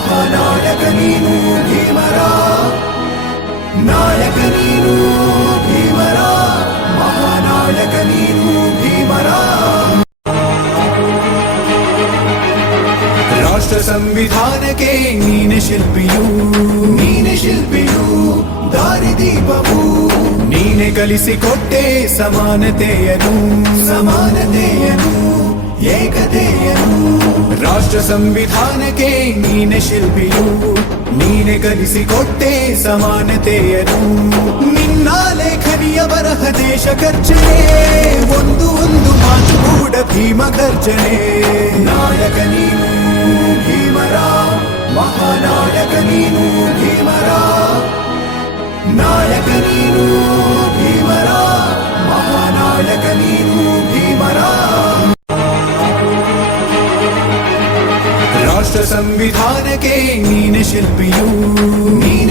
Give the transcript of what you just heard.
ಮಹಾನಾಯಕ ನೀನು ಭೀಮರ ನಾಯಕ ನೀನು ಭೀಮರ ಮಹಾನಾಯಕ ನೀನು ಭೀಮರ ರಾಷ್ಟ್ರ ಸಂವಿಧಾನಕ್ಕೆ ನೀನೆ ಶಿಲ್ಪಿಯು ನೀನೆ ಶಿಲ್ಪಿಯು ದಾರಿದೀಪವು ನೀನೆ ಕಲಿಸಿಕೊಟ್ಟೆ ಸಮಾನತೆಯನು ಸಮಾನತೆಯನು ಏಕತೆಯನು ರಾಷ್ಟ್ರ ಸಂವಿಧಾನಕ್ಕೆ ನೀನೆ ಶಿಲ್ಪಿಯು ನೀನೆ ಕಲಿಸಿಕೊಟ್ಟೆ ಸಮಾನತೆಯನು ನಿನ್ನ ಲೇಖನಿಯ ಬರಹ ದೇಶ ಖರ್ಚನೆ ಒಂದು ಒಂದು ಮಾತು ಕೂಡ ಭೀಮ ಗರ್ಜನೆ ನಾಯಕ ನೀನು ಭೀಮರ ಮಹಾನಾಯಕ ನೀನು ಭೀಮರ संविधान के नीन शिल्पियों नीन